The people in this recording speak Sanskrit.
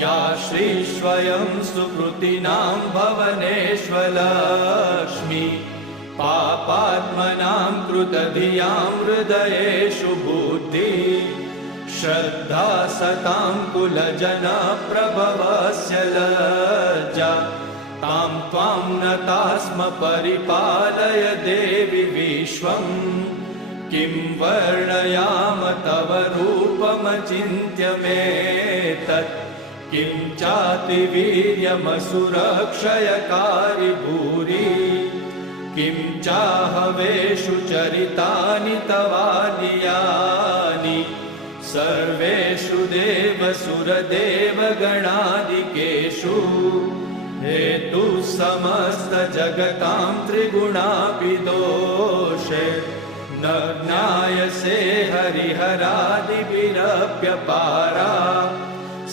या श्रीस्वयं सुकृतिनां भवनेष्वलक्ष्मी पापात्मनां कृतधियां हृदयेषु बुद्धि श्रद्धा सतां कुलजनप्रभवस्य लज्जा तां त्वां नता स्म परिपालय देवि विश्वं किं वर्णयाम तव रूपमचिन्त्यमेतत् किं चातिवीर्यमसुरक्षयकारि भूरि किं चाहवेषु चरितानि तवानियानि सर्वेषु देवसुरदेवगणादिकेषु हेतु समस्त जगतां त्रिगुणापि दोषे न ज्ञायसे हरिहरादिभिरप्यपारा